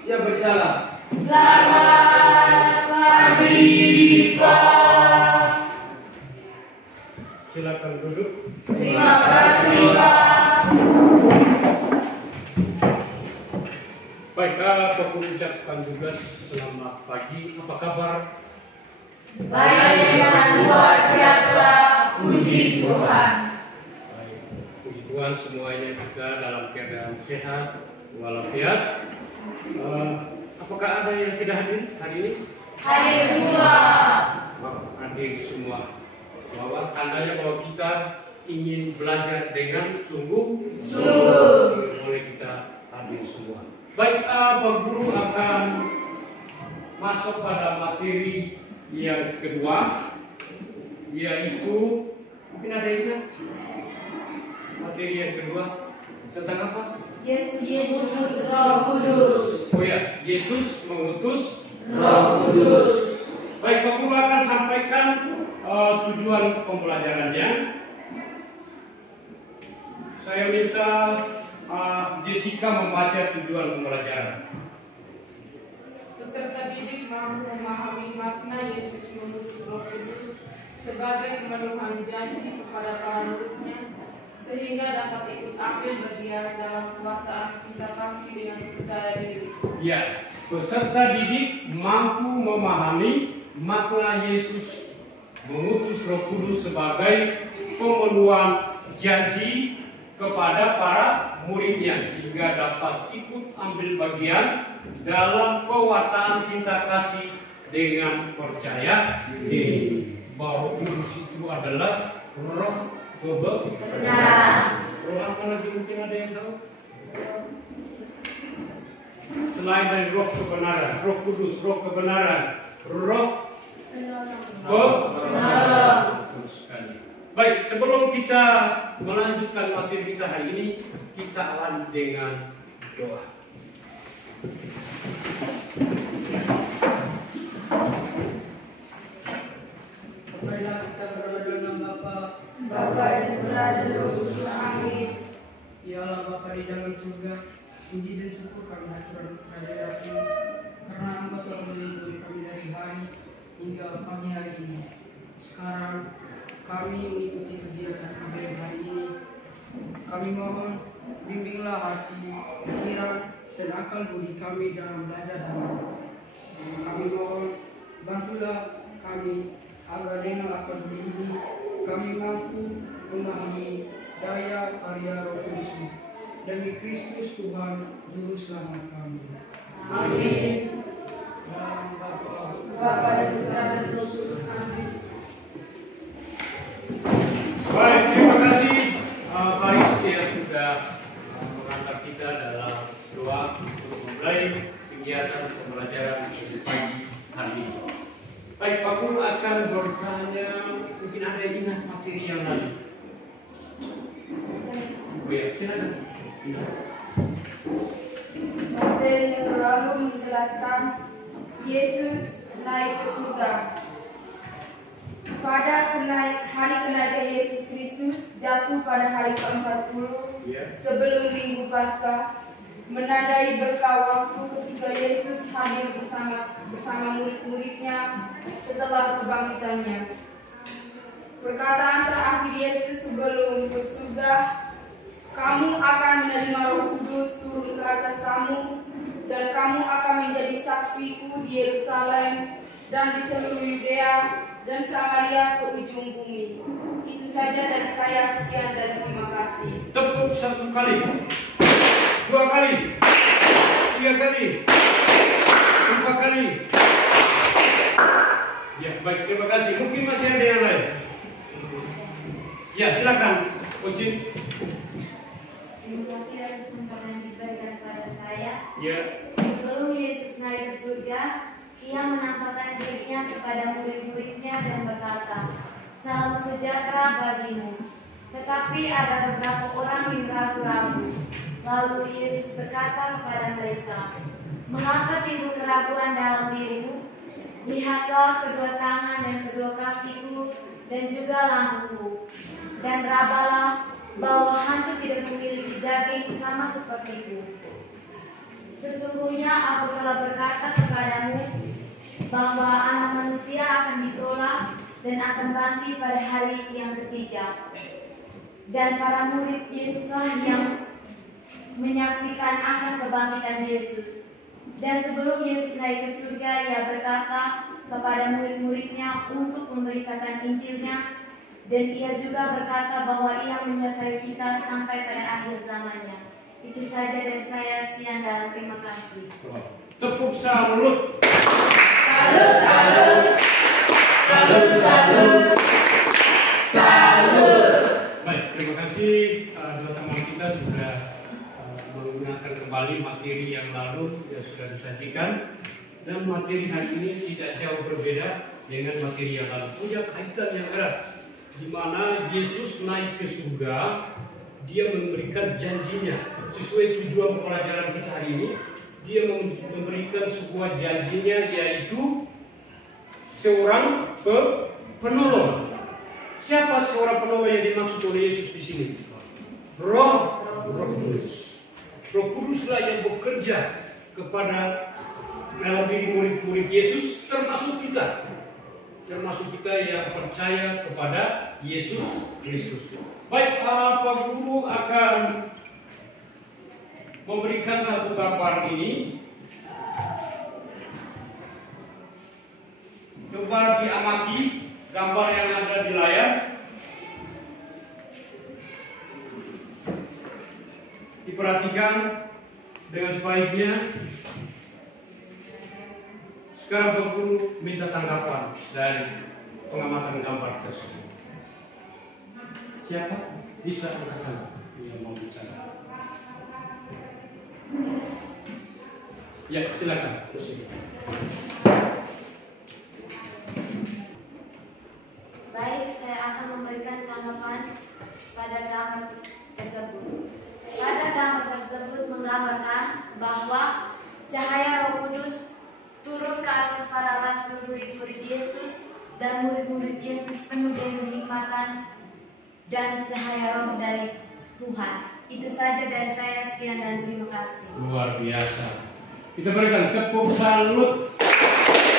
Siap bersalah. Selamat pagi, Pak. Silakan duduk. Terima kasih, Pak. Baik, aku ucapkan juga selamat pagi. Apa kabar? Baik dan luar biasa, puji Tuhan. Baik, puji Tuhan semuanya juga dalam keadaan sehat walafiat. Apakah ada yang tidak hadir hari ini? Hadir semua. Hadir semua. Bahwa tandanya bahwa kita ingin belajar dengan sungguh. Boleh kita hadir semua. Baik, Pak Guru akan masuk pada materi yang kedua, yaitu mungkin ada yang ingat materi yang kedua tentang apa? Yesus Roh Kudus. Oh ya, Yesus mengutus Roh Kudus. Baik, Pak Guru akan sampaikan tujuan pembelajarannya. Saya minta Jessica membaca tujuan pembelajaran. Peserta didik mampu memahami makna Yesus mengutus Roh Kudus sebagai pemenuhan janji kepada para muridnya, sehingga dapat ikut ambil bagian dalam pewartaan cinta kasih dengan percaya diri. Ya, peserta didik mampu memahami makna Yesus mengutus Roh Kudus sebagai pemenuhan janji kepada para muridnya, sehingga dapat ikut ambil bagian dalam pewartaan cinta kasih dengan percaya diri. Bahwa Roh Kudus itu adalah Roh kebenaran. Roh apa lagi mungkin ada yang tahu? Selain dari Roh kebenaran, Roh Kudus, Roh kebenaran, Roh kebenaran. Betul sekali. Baik, sebelum kita melanjutkan materi kita hari ini, kita awali dengan doa. Marilah kita berdoa dengan Bapa yang berada di surga, amin. Ya Allah Bapa di dalam surga, puji dan syukur kami haturkan kehadiratmu, karena Engkau telah melindungi kami dari hari hingga pagi hari ini. Sekarang kami mengikuti kegiatan ibadah hari ini. Kami mohon bimbinglah hati, pikiran, dan akal budi kami dalam belajar dhamma. Kami mohon bantulah kami agar dengan akal budi ini kami mampu memahami daya karya Roh Kudus-Mu. Demi Kristus Tuhan Juru Selamat kami. Amin. Dalam Bapa dan Putra dan Roh Kudus, amin. Baik, terima kasih Faris yang sudah mengantar kita dalam doa untuk memulai kegiatan pembelajaran pagi hari ini. Baik, Pak Guru akan bertanya, mungkin ada yang ingat materi yang lalu? Oh ya, silakan. Materi yang lalu menjelaskan Yesus naik ke surga. Pada hari kenaikan Yesus Kristus jatuh pada hari ke-40 sebelum Minggu Paskah, menandai berkah waktu ketika Yesus hadir bersama murid-muridnya setelah kebangkitannya. Perkataan terakhir Yesus sebelum bersurga, "Kamu akan menerima Roh Kudus turun ke atas kamu, dan kamu akan menjadi saksiku di Yerusalem dan di seluruh Yudea dan Samaria ke ujung bumi." Itu saja dari saya, sekian dan terima kasih. Tepuk 1 kali, 2 kali, 3 kali, 4 kali. Ya, baik, terima kasih. Mungkin masih ada yang lain. Ya, silakan, Usin. Terima kasih atas kesempatan yang diberikan pada saya. Ya. Sebelum Yesus naik ke surga, Ia menampakkan dirinya kepada murid-muridnya dan berkata, "Salam sejahtera bagimu." Tetapi ada beberapa orang yang ragu-ragu. Lalu Yesus berkata kepada mereka, "Mengapa timbul keraguan dalam dirimu? Lihatlah kedua tangan dan kedua kakiku dan juga lambungku, dan rabalah bahwa hantu tidak memiliki daging sama sepertiku. Sesungguhnya aku bahwa Anak Manusia akan ditolak dan akan bangkit pada hari yang ketiga. Dan para murid Yesuslah yang menyaksikan akan kebangkitan Yesus. Dan sebelum Yesus naik ke surga, ia berkata kepada murid-muridnya untuk memberitakan Injilnya, dan ia juga berkata bahwa ia menyertai kita sampai pada akhir zamannya. Itu saja dari saya, sekian dan terima kasih. Tepuk salut. Salut, salut. Salut, salut. Salut. Baik, terima kasih dua teman kita sudah menggunakan kembali materi yang lalu yang sudah disajikan, dan materi hari ini tidak jauh berbeda dengan materi yang lalu, punya kaitan yang erat, di mana Yesus naik ke surga, dia memberikan janjinya sesuai tujuan pelajaran kita hari ini. Dia memberikan sebuah janjinya, yaitu seorang penolong. Siapa seorang penolong yang dimaksud oleh Yesus di sini? Roh Kudus. Roh Kuduslah yang bekerja kepada dalam diri murid-murid Yesus, termasuk kita yang percaya kepada Yesus Kristus. Baik, Pak Guru akan memberikan satu gambar ini. Coba diamati gambar yang ada di layar. Diperhatikan dengan sebaiknya. Sekarang Pak Guru minta tanggapan dari pengamatan gambar tersebut. Siapa? Bisa angkat tangan yang mau bicara. Ya, silakan. Baik, saya akan memberikan tanggapan pada gambar tersebut. Pada gambar tersebut menggambarkan bahwa cahaya Roh Kudus turun ke atas para rasul murid-murid Yesus, dan murid-murid Yesus penuh dengan kenikmatan dan cahaya Roh dari Tuhan. Itu saja dari saya, sekian dan terima kasih. Luar biasa. Kita berikan tepuk salut.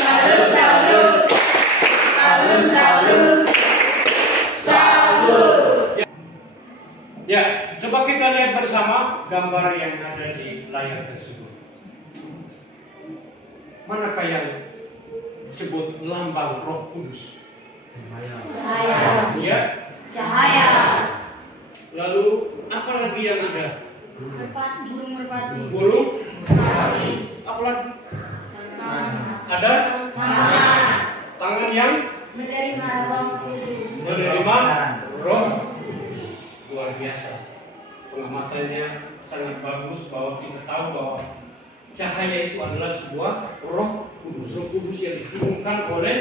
Salut, salut. Salut, salut. Salut. Ya, coba kita lihat bersama gambar yang ada di layar tersebut. Manakah yang disebut lambang Roh Kudus? Cahaya. Ya. Cahaya. Lalu apa lagi yang ada? Burung merpati. Burung. Merpati. Apa lagi? Tangan. Ada tangan yang Menerima Roh Kudus. menerima Roh Kudus. Luar biasa. Pengamatannya sangat bagus, bahwa kita tahu bahwa cahaya itu adalah sebuah Roh Kudus. Roh Kudus yang diturunkan oleh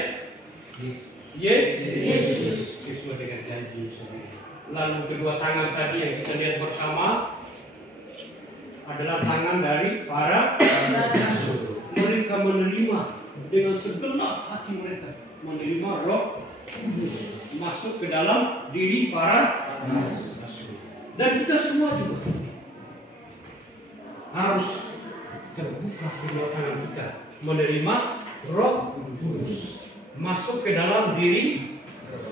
Yesus sesuai dengan janji sendiri. Lalu kedua tangan tadi yang kita lihat bersama adalah tangan dari para rasul. Mereka menerima dengan segenap hati mereka, menerima Roh Kudus masuk ke dalam diri para rasul. Dan kita semua juga harus terbuka kedua tangan kita, menerima Roh Kudus masuk ke dalam diri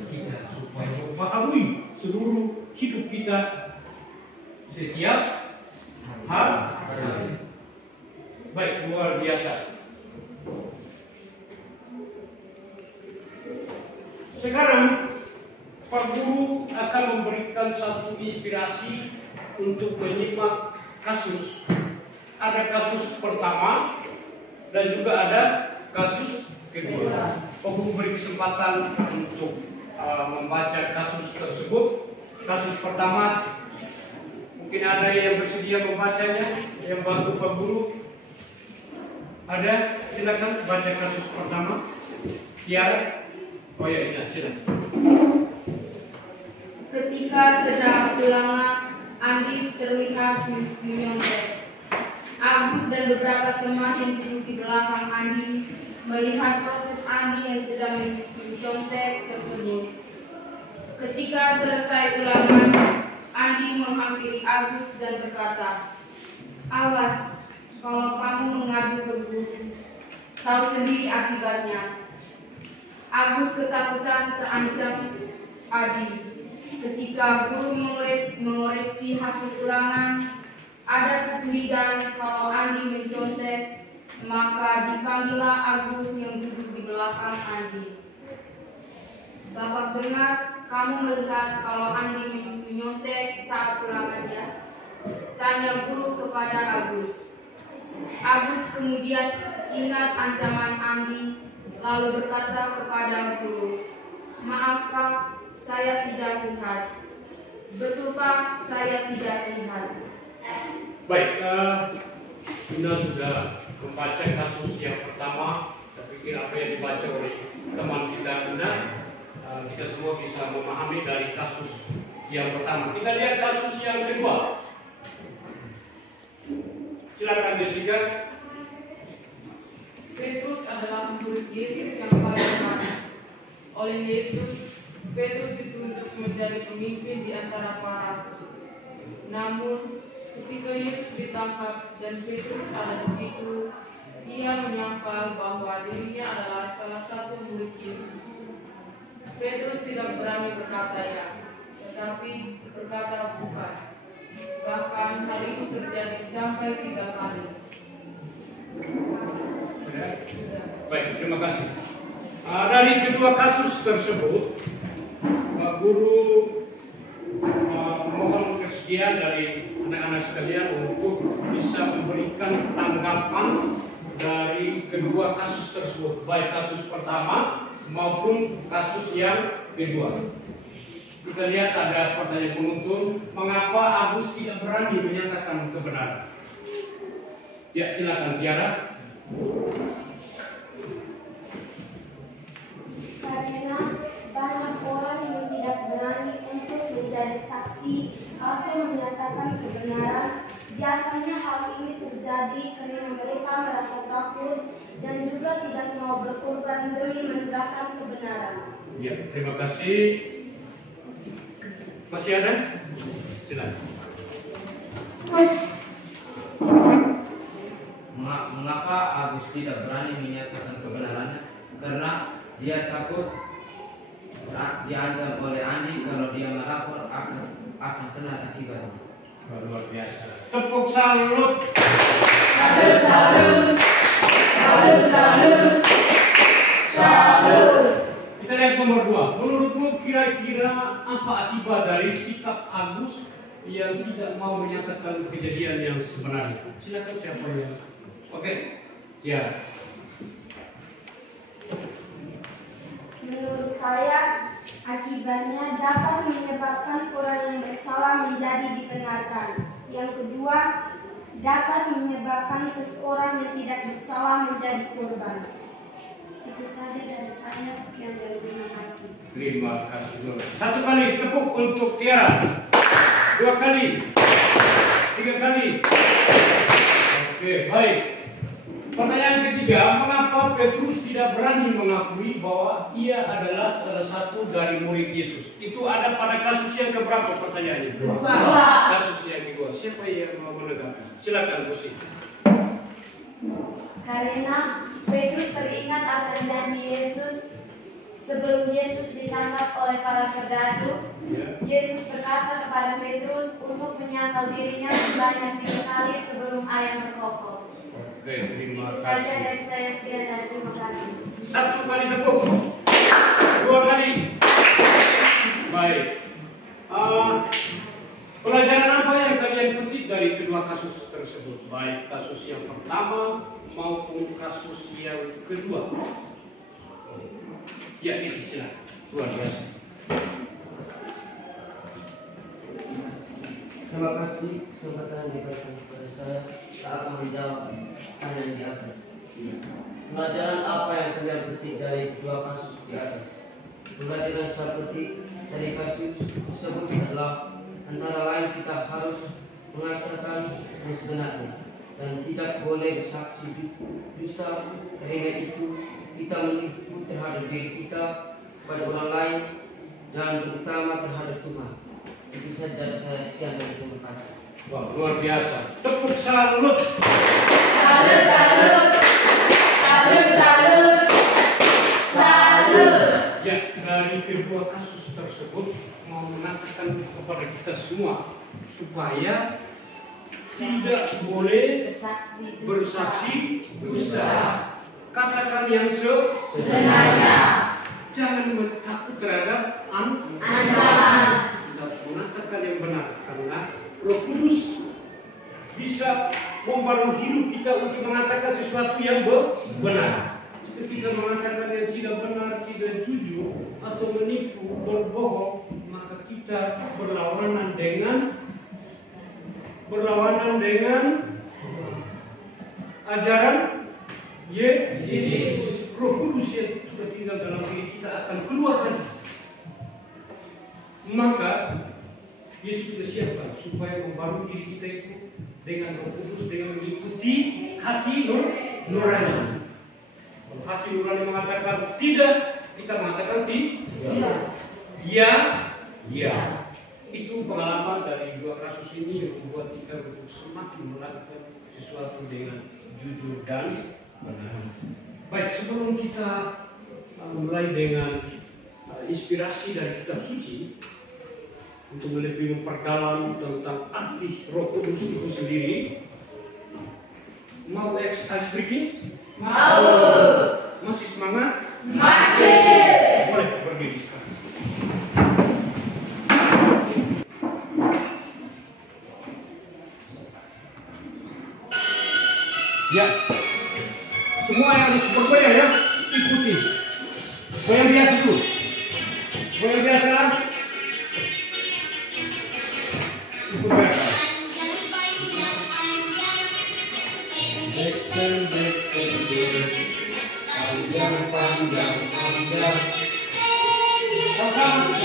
kita, supaya mempengaruhi seluruh hidup kita setiap hari. Baik, luar biasa. Sekarang Pak Guru akan memberikan satu inspirasi untuk menyimak kasus. Ada kasus pertama dan juga ada kasus kedua. Pak Guru beri kesempatan untuk membaca kasus tersebut. Kasus pertama, mungkin ada yang bersedia membacanya, yang bantu Pak Guru. Ada, silakan baca kasus pertama. Tiara. Oh ya, iya, silakan. Ketika sedang ulangan, Andi terlihat menyontek. Agus dan beberapa teman yang duduk di belakang Andi melihat proses Andi yang sedang mencontek tersebut. Ketika selesai ulangan, Andi menghampiri Agus dan berkata, "Awas, kalau kamu mengadu ke guru, tahu sendiri akibatnya. Agus ketakutan terancam Adi. Ketika guru mengoreksi hasil ulangan, ada kecurigaan kalau Andi mencontek, maka dipanggillah Agus yang duduk di belakang Andi. Bapak benar kamu melihat kalau Andi menyontek saat ulangannya? Tanya guru kepada Agus. Agus kemudian ingat ancaman Andi, lalu berkata kepada guru, "Maaf Pak, saya tidak lihat." "Betul Pak, saya tidak lihat." Baik, kita sudah membaca kasus yang pertama. Saya pikir apa yang dibaca oleh teman kita benar. Kita semua bisa memahami dari kasus yang pertama. Kita lihat kasus yang kedua. Silakan Jessica. Petrus adalah murid Yesus yang paling banyak. Oleh Yesus, Petrus ditunjuk menjadi pemimpin di antara para rasul. Namun, ketika Yesus ditangkap dan Petrus ada di situ, ia menyangkal bahwa dirinya adalah salah satu murid Yesus. Petrus tidak berani berkata ya, tetapi berkata bukan. Bahkan hal itu terjadi sampai 3 kali. Baik, terima kasih. Dari kedua kasus tersebut, Pak Guru mohon kesediaan dari anak-anak sekalian untuk bisa memberikan tanggapan dari kedua kasus tersebut, baik kasus pertama maupun kasus yang kedua. Kita lihat ada pertanyaan penuntun, mengapa Agus tidak berani menyatakan kebenaran? Ya, silakan Tiara. Karena banyak orang yang tidak berani untuk menjadi saksi atau menyatakan kebenaran. Biasanya hal ini terjadi karena mereka merasa takut dan juga tidak mau berkorban demi menegakkan kebenaran. Ya, terima kasih. Masih ada? Silakan. Mengapa Agus tidak berani menyatakan kebenarannya? Karena dia takut diancam oleh Andi kalau dia melapor akan kena akibatnya. Luar biasa. Tepuk salut. Salut, salut. Salut, salut. Salut. Kita lihat nomor 2. Menurutmu kira-kira apa akibat dari sikap Agus yang tidak mau menyatakan kejadian yang sebenarnya? Silakan siapa yang. Oke. Ya. Menurut saya, akibatnya dapat menyebabkan orang yang bersalah menjadi dibenarkan. Yang kedua, dapat menyebabkan seseorang yang tidak bersalah menjadi korban. Itu saja dari saya. Sekian dan terima kasih. Terima kasih. 1 kali tepuk untuk Tiara. 2 kali. 3 kali. Oke, baik. Pertanyaan ketiga, mengapa Petrus tidak berani mengakui bahwa ia adalah salah satu dari murid Yesus? Itu ada pada kasus yang keberapa pertanyaannya? 2. Kasus yang kedua. Siapa yang mau menegakkan? Silakan Gusti. Karena Petrus teringat akan janji Yesus sebelum Yesus ditangkap oleh para serdadu. Yesus berkata kepada Petrus untuk menyangkal dirinya sebanyak 3 kali sebelum ayam berkokok. Oke, terima Itu saja kasih. dari saya. Sekian dan terima kasih. 1 kali tepuk. 2 kali. Baik. Pelajaran apa yang kalian petik dari kedua kasus tersebut? Baik kasus yang pertama maupun kasus yang kedua. Ya, itu silakan. Luar biasa. Terima kasih kesempatan yang diberikan kepada saya saat menjawab pertanyaan di atas. Pelajaran apa yang kalian petik dari dua kasus di atas? Pelajaran saya petik dari kasus tersebut adalah antara lain kita harus mengatakan yang sebenarnya dan tidak boleh bersaksi dusta. Karena itu kita menipu terhadap diri kita, pada orang lain, dan terutama terhadap Tuhan. Itu saja dari saya. Sekian dan terima kasih. Wah, luar biasa. Tepuk salut. Salut, salut. Salut, salut. tersebut mau mengatakan kepada kita semua supaya tidak boleh bersaksi dusta. Katakan yang sebenarnya. Jangan takut terhadap ancaman. Kita harus mengatakan yang benar karena Roh Kudus bisa membaru hidup kita untuk mengatakan sesuatu yang benar. Jika kita mengatakan yang tidak benar, tidak jujur atau menipu, berbohong, maka kita berlawanan dengan ajaran Yesus. Roh Kudus yang sudah tinggal dalam diri kita akan keluar lagi. Maka Yesus sudah siapkan supaya membaru diri kita itu dengan Roh Kudus, dengan mengikuti hati nurani. Hati nurani mengatakan tidak, kita mengatakan tidak. Ya. Itu pengalaman dari dua kasus ini yang membuat kita untuk semakin melakukan sesuatu dengan jujur dan benar. Baik, sebelum kita mulai dengan inspirasi dari kitab suci untuk lebih memperdalam tentang arti Roh Kudus itu sendiri, mau ice breaking? Mau. Masih semangat? Masih. Boleh berdiri sekarang. Ya. Semua yang harus bergoyang ya, ikuti. Goyang biasa tuh. Goyang biasa. Ikut goyang. Panjang. Sama-sama.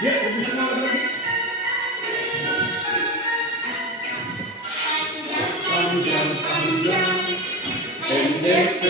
Ya, lebih semangat lagi. Panjang, pendek.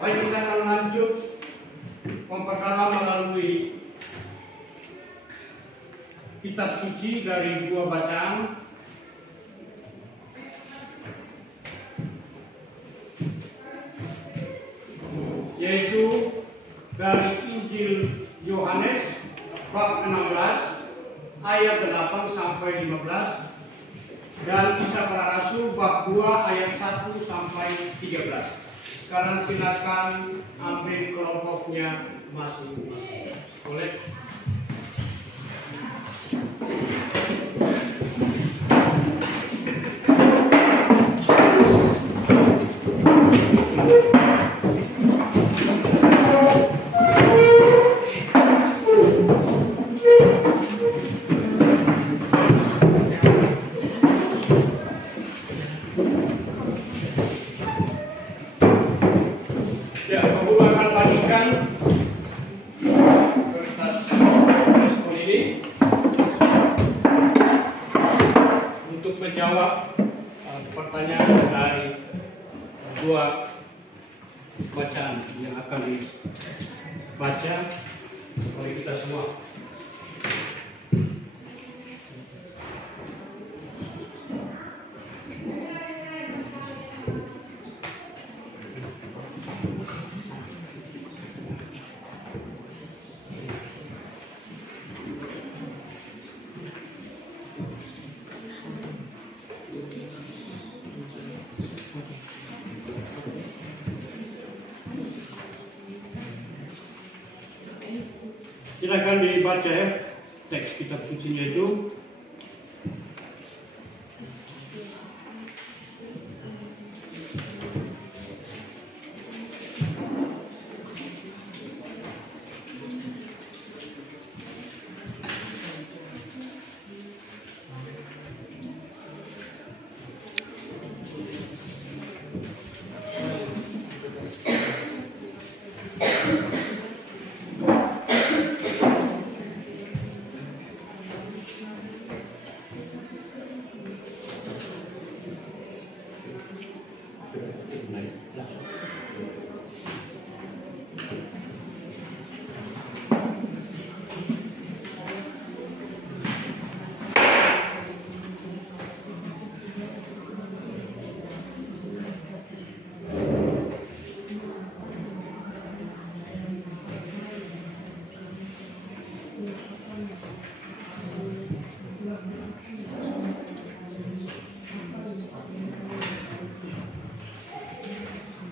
Baik, kita akan lanjut memperdalam melalui kitab suci dari dua bacaan, yaitu dari Injil Yohanes bab 16 ayat 8 sampai 15 dan Kisah Para Rasul bab 2 ayat 1 sampai 13. Sekarang silakan ambil kelompoknya masing-masing. Boleh? bacaan yang akan dibaca oleh kita semua. Silakan dibaca ya teks kitab sucinya itu.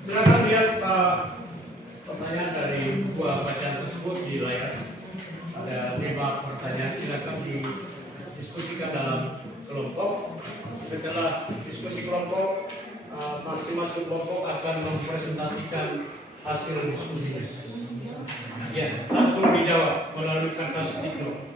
Silakan lihat pertanyaan dari buah bacaan tersebut di layar. Ada 5 pertanyaan, silakan didiskusikan dalam kelompok. Setelah diskusi kelompok, masing-masing kelompok akan mempresentasikan hasil diskusinya. Ya, langsung dijawab melalui kertas dikno.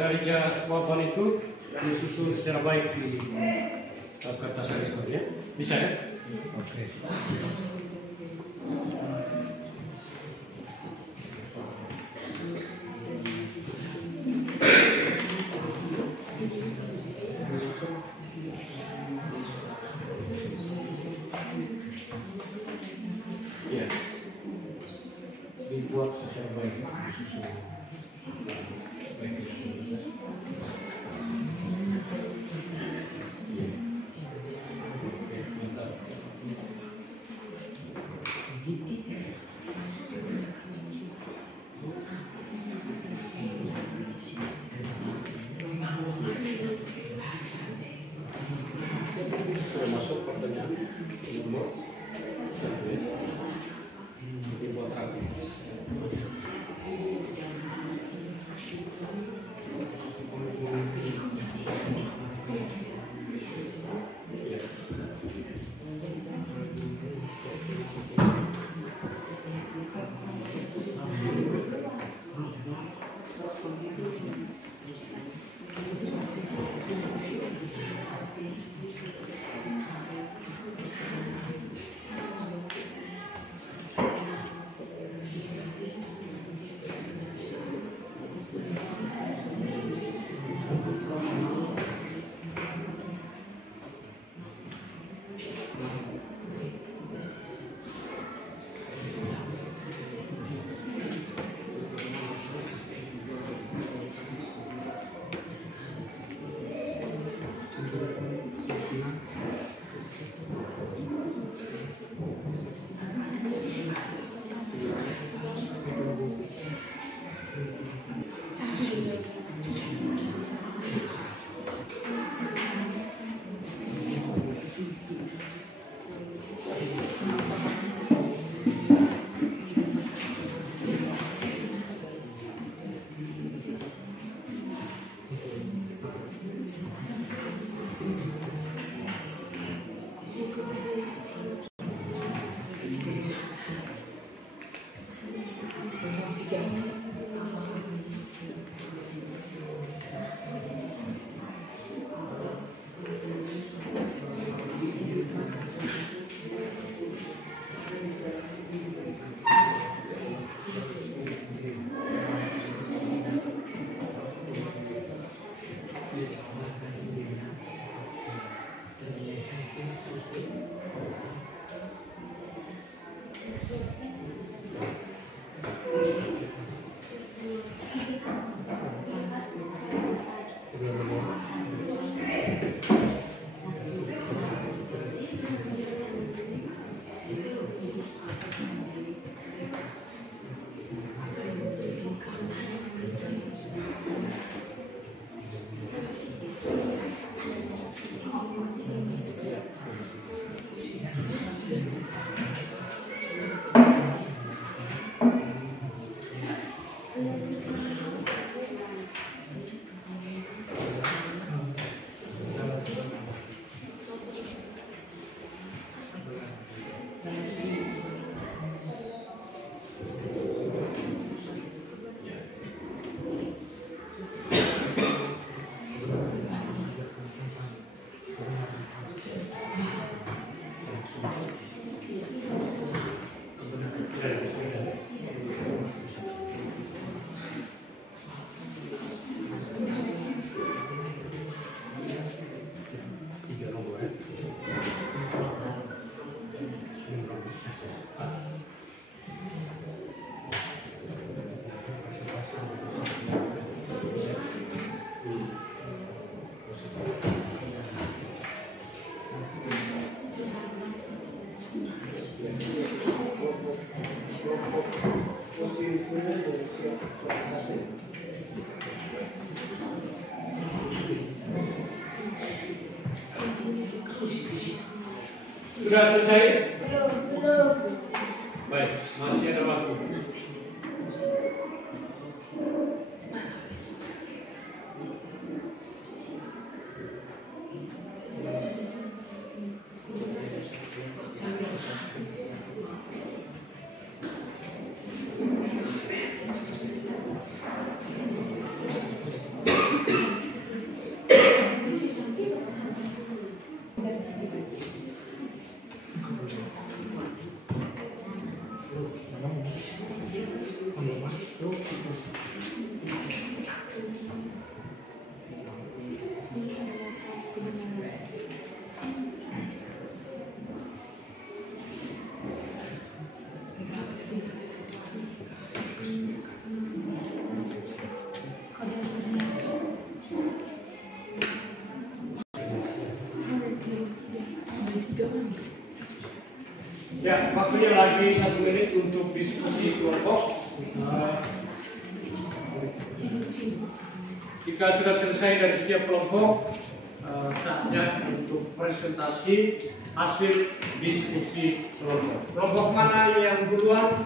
Dari jawaban itu disusun secara baik di kertas registernya. Bisa ya? Oke. Ya. Dibuat secara baik, disusun. Sudah selesai? Belum. Baik, masih ada waktu. Ya, waktunya lagi 1 menit untuk diskusi kelompok. Jika sudah selesai dari setiap kelompok, saatnya untuk presentasi hasil diskusi kelompok. Kelompok mana yang duluan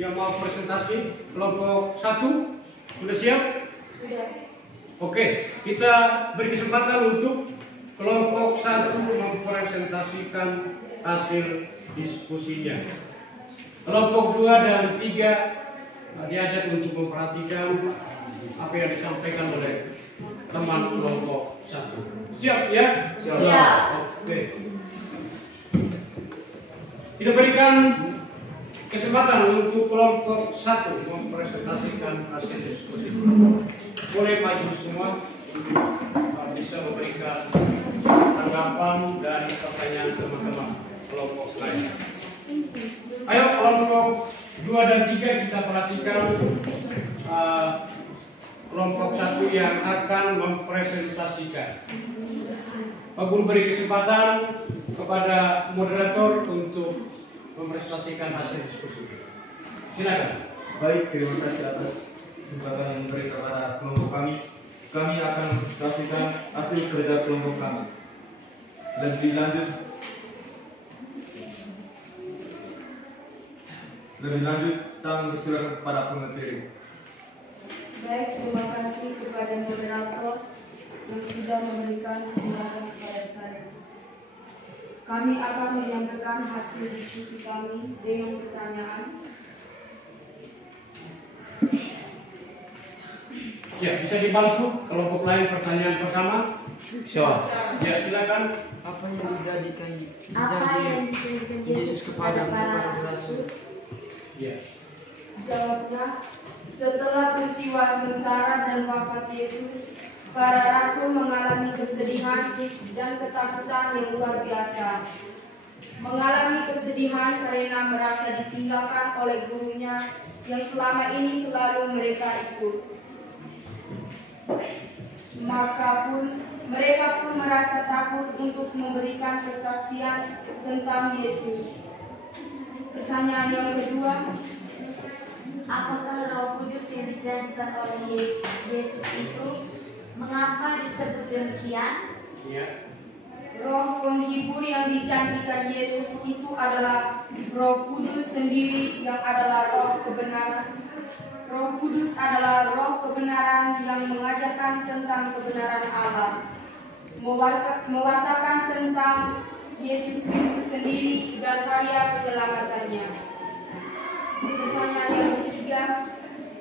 yang mau presentasi? Kelompok 1 sudah siap? Sudah. Oke, kita beri kesempatan untuk kelompok 1 mempresentasikan hasil diskusinya. Kelompok 2 dan 3 diajak untuk memperhatikan apa yang disampaikan oleh teman kelompok 1. Siap ya? Siap. Oke. Kita berikan kesempatan untuk kelompok 1 mempresentasikan hasil diskusi. Boleh maju semua untuk bisa memberikan tanggapan dari pertanyaan teman-teman kelompok lain. Ayo kelompok 2 dan 3 kita perhatikan kelompok 1 yang akan mempresentasikan. Pak Guru beri kesempatan kepada moderator untuk mempresentasikan hasil diskusi. Silakan. Baik, terima kasih atas kesempatan yang diberikan kepada kelompok kami. Kami akan mempresentasikan hasil kerja kelompok kami. Lebih lanjut, saya mempersilakan kepada pemateri. Baik, terima kasih kepada moderator yang sudah memberikan kesempatan kepada saya. Kami akan menyampaikan hasil diskusi kami dengan pertanyaan. Ya, bisa dibantu kelompok lain pertanyaan pertama? Ya, silakan. Apa yang dijadikan Yesus kepada para rasul? Ya. Jawabnya, setelah peristiwa sengsara dan wafat Yesus, para rasul mengalami kesedihan dan ketakutan yang luar biasa. Mengalami kesedihan karena merasa ditinggalkan oleh gurunya yang selama ini selalu mereka ikut. Mereka pun merasa takut untuk memberikan kesaksian tentang Yesus. Pertanyaan yang kedua, Apakah Roh Kudus yang dijanjikan oleh Yesus itu mengapa disebut demikian? Ya. Roh penghibur yang dijanjikan Yesus itu adalah Roh Kudus sendiri yang adalah Roh kebenaran. Roh Kudus adalah Roh kebenaran yang mengajarkan tentang kebenaran Allah, mewartakan tentang Yesus Kristus sendiri dan karya keselamatannya. Pertanyaan yang ketiga,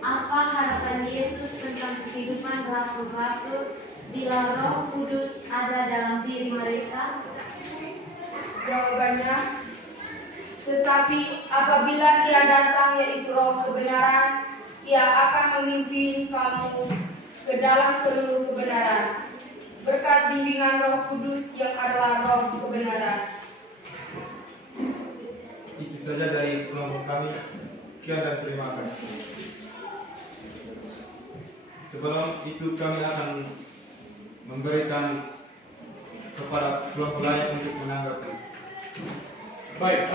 Apa harapan Yesus tentang kehidupan rasul-rasul bila Roh Kudus ada dalam diri mereka? jawabannya, tetapi apabila Ia datang yaitu Roh kebenaran, Ia akan memimpin kamu ke dalam seluruh kebenaran, berkat bimbingan Roh Kudus yang adalah Roh kebenaran. Itu saja dari kelompok kami. Sekian dan terima kasih. Sebelum itu kami akan memberikan kepada kelompok lain untuk menanggapi. Baik,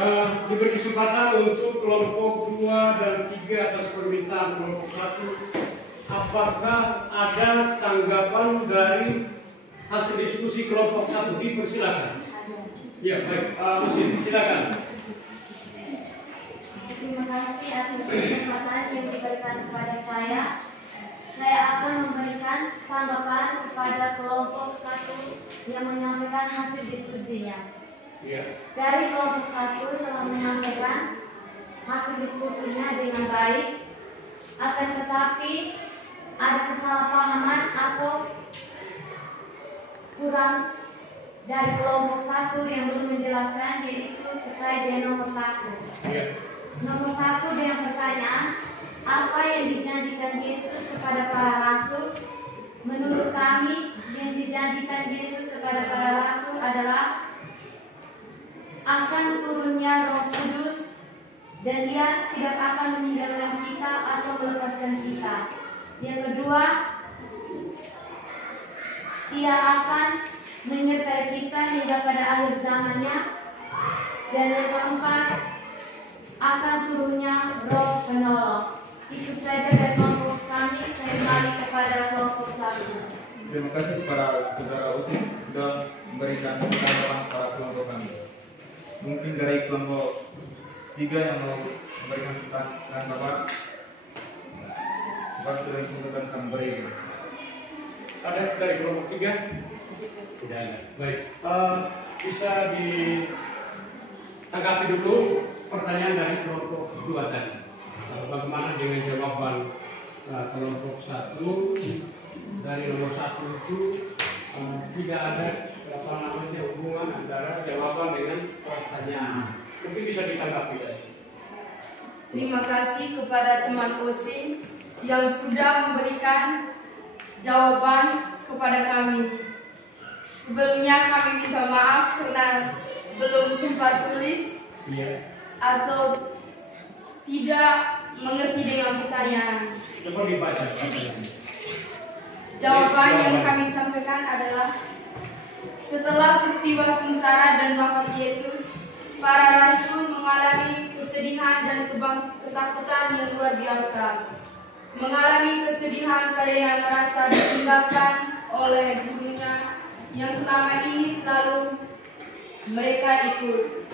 diberi kesempatan untuk kelompok 2 dan 3 atas permintaan kelompok 1. Apakah ada tanggapan dari hasil diskusi kelompok 1? Dipersilakan. Ya, baik. Mesin, silakan. Terima kasih atas kesempatan yang diberikan kepada saya. Saya akan memberikan tanggapan kepada kelompok 1 yang menyampaikan hasil diskusinya. Dari kelompok 1 telah menyampaikan hasil diskusinya dengan baik, akan tetapi ada kesalahpahaman atau kurang dari kelompok 1 yang belum menjelaskan, yaitu terkait dengan nomor 1. Nomor 1 dengan pertanyaan, apa yang dijanjikan Yesus kepada para rasul? Menurut kami, yang dijanjikan Yesus kepada para rasul adalah akan turunnya Roh Kudus, dan Dia tidak akan meninggalkan kita atau melepaskan kita. Yang kedua, Ia akan menyertai kita hingga pada akhir zamannya. Dan yang keempat, akan turunnya Roh Penolong. Itu saja dari kelompok kami. Saya kembali kepada kelompok 1. Terima kasih kepada saudara Usin sudah memberikan tanggapan para kelompok kami. Mungkin dari kelompok 3 yang mau memberikan tanggapan, waktu yang disebutkan kami beri. Ada dari kelompok 3? Tidak ada. Baik. Bisa ditanggapi dulu pertanyaan dari kelompok 2 tadi. Bagaimana dengan jawaban kelompok 1 dari nomor 1 itu tidak ada hubungan antara jawaban dengan pertanyaan. Mungkin bisa ditanggapi tadi. Terima kasih kepada teman Osin yang sudah memberikan jawaban kepada kami. Sebelumnya kami minta maaf karena belum sempat tulis atau tidak mengerti dengan pertanyaan. Coba dibaca. Jawaban yang kami sampaikan adalah, setelah peristiwa sengsara dan wafat Yesus, para rasul mengalami kesedihan dan ketakutan yang luar biasa. Mengalami kesedihan karena merasa ditinggalkan oleh gurunya yang selama ini selalu mereka ikut.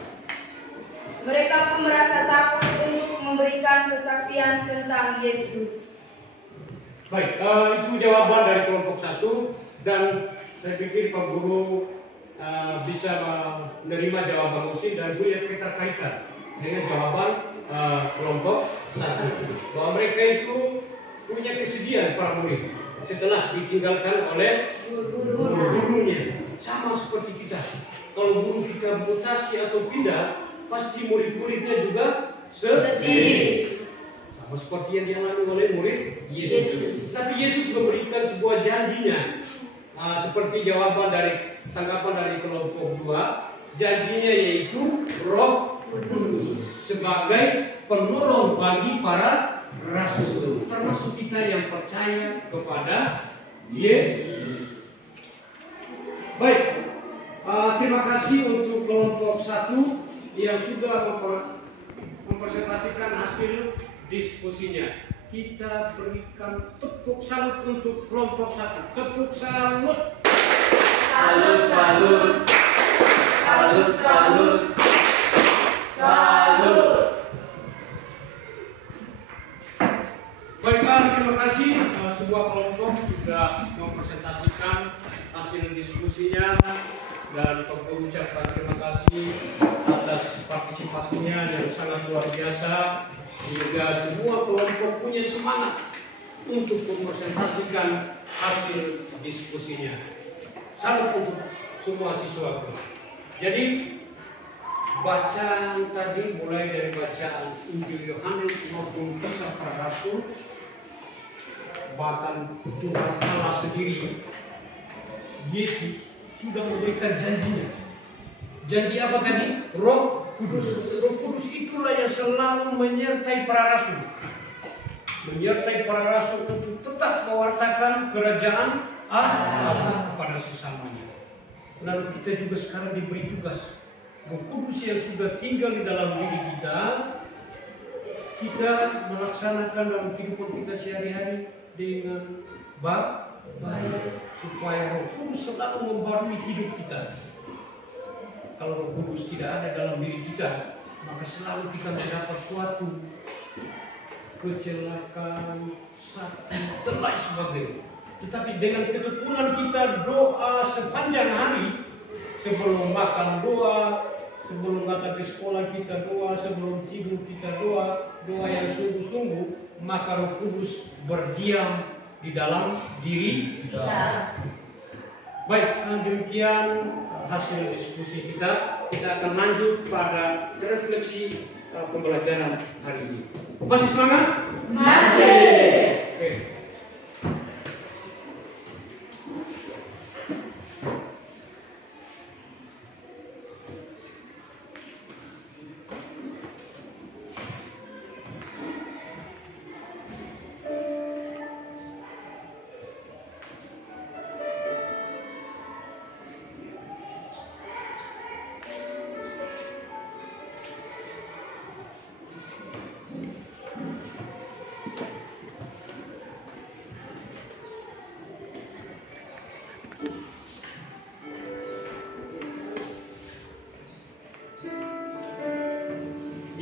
Mereka pun merasa takut untuk memberikan kesaksian tentang Yesus. Baik, itu jawaban dari kelompok 1, dan saya pikir Pak Guru bisa menerima jawaban Usin dan Guru kita kaitkan dengan jawaban kelompok 1, bahwa mereka itu punya kesedihan para murid setelah ditinggalkan oleh gurunya. Sama seperti kita, kalau guru kita mutasi atau pindah, pasti murid-muridnya juga sedih. Sama seperti yang dialami oleh murid Yesus. Tapi Yesus memberikan sebuah janjinya, seperti jawaban dari tanggapan dari kelompok 2, janjinya yaitu Roh Kudus sebagai penolong bagi para rasul, termasuk kita yang percaya kepada Yesus. Baik, terima kasih untuk kelompok 1 yang sudah mempresentasikan hasil diskusinya. Kita berikan tepuk salut untuk kelompok 1. Tepuk salut. Salut, salut. Salut, salut. Salut. Baiklah, terima kasih. Sebuah kelompok sudah mempresentasikan hasil diskusinya, dan mengucapkan terima kasih atas partisipasinya yang sangat luar biasa, sehingga semua kelompok punya semangat untuk mempresentasikan hasil diskusinya. Salut untuk semua siswa. Jadi bacaan tadi mulai dari bacaan Injil Yohanes maupun Kisah Para Rasul, bahkan Tuhan Allah sendiri, Yesus sudah memberikan janjinya. Janji apa tadi? Roh Kudus. Roh Kudus itulah yang selalu menyertai para rasul. Menyertai para rasul untuk tetap mewartakan kerajaan Allah kepada sesamanya. Lalu kita juga sekarang diberi tugas. Roh Kudus yang sudah tinggal di dalam diri kita, kita melaksanakan dalam kehidupan kita sehari-hari dengan baik, supaya Roh Kudus selalu membarui hidup kita. kalau Roh Kudus tidak ada dalam diri kita, maka selalu kita mendapat suatu kecelakaan, sakit, dan lain sebagainya. Tetapi dengan ketekunan kita doa sepanjang hari, sebelum makan doa, sebelum datang ke sekolah kita doa, sebelum tidur kita doa, doa yang sungguh-sungguh, maka Roh Kudus berdiam di dalam diri kita. Baik, demikian hasil diskusi kita. Kita akan lanjut pada refleksi pembelajaran hari ini. Masih semangat? Masih. Oke.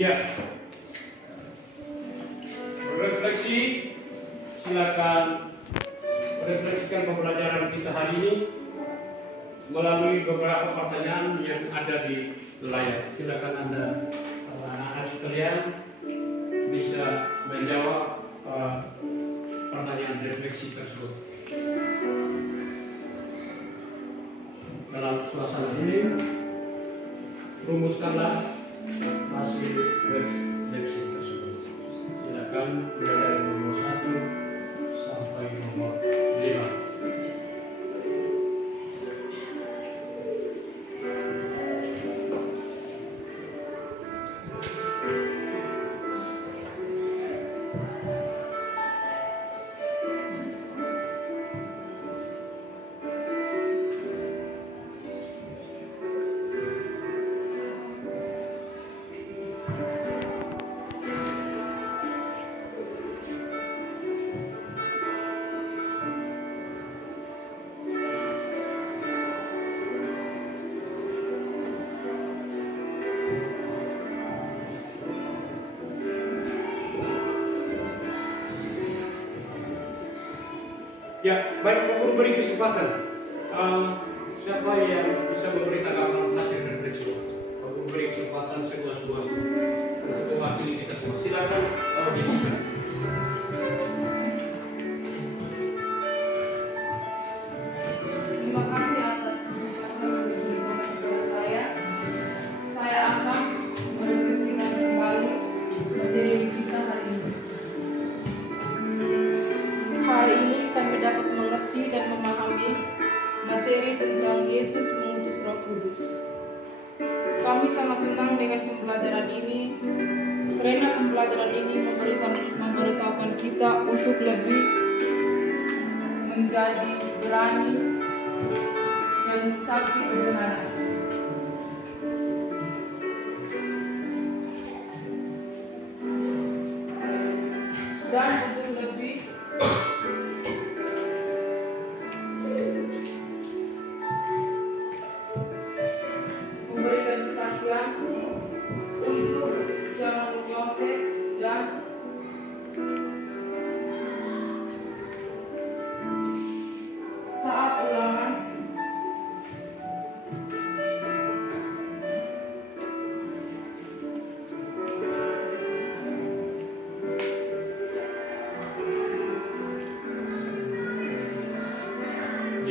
Ya, refleksi, silakan refleksikan pembelajaran kita hari ini melalui beberapa pertanyaan yang ada di layar. Silakan Anda, anak-anak sekalian, bisa menjawab pertanyaan refleksi tersebut. Dalam suasana ini, rumuskanlah hasil refleksi tersebut. Silakan mulai dari nomor 1 sampai nomor 5. Ya, baik, Pak Guru beri kesempatan. Siapa yang bisa memberi tanggapan hasil refleksi? Pak Guru beri kesempatan seluas-luas untuk mewakili kita semua. Silakan, Jessica. Terima kasih atas kesempatan yang diberikan kepada saya. Saya akan merefleksikan kembali materi kita hari ini. Hari ini kami dapat mengerti dan memahami materi tentang Yesus mengutus Roh Kudus. Kami sangat senang dengan pembelajaran ini karena pembelajaran ini memberitahukan kita untuk lebih menjadi berani dan saksi kebenaran. Dan untuk lebih memberikan kesaksian untuk jangan menyontek dan saat ulangan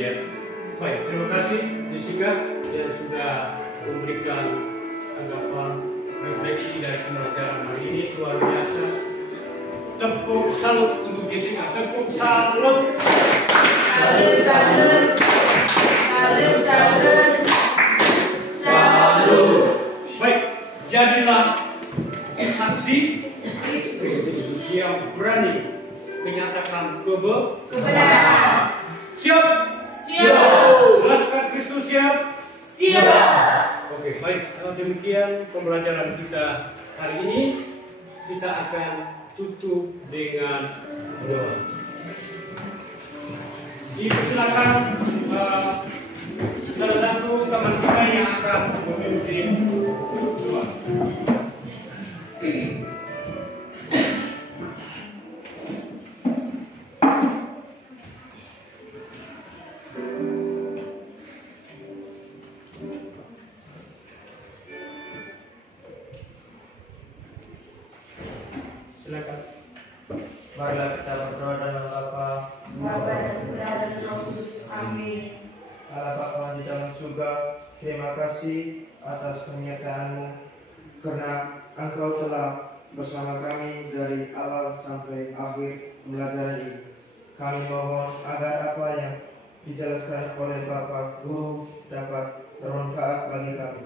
Ya, baik, terima kasih Jessica yang sudah memberikan tanggapan refleksi dari pembelajaran hari ini. Luar biasa. Tepuk salut untuk Jessica. Tepuk salut. Salut, salut. Salut, salut. Salut. Baik, jadilah saksi Kristus yang berani menyatakan kebenaran. Siap? Siap. Laskar Kristus siap? Siap. Oke, baik. Kalau demikian pembelajaran kita hari ini, kita akan tutup dengan doa. Dipersilakan salah satu teman kita yang akan memimpin doa. Silakan. Marilah kita berdoa dalam Bapa, Bapa dan Putra dan Roh Kudus. Amin. Allah Bapa di dalam surga, terima kasih atas penyertaan-Mu, karena Engkau telah bersama kami dari awal sampai akhir pembelajaran ini. Kami mohon agar apa yang dijelaskan oleh Bapak Guru dapat bermanfaat bagi kami.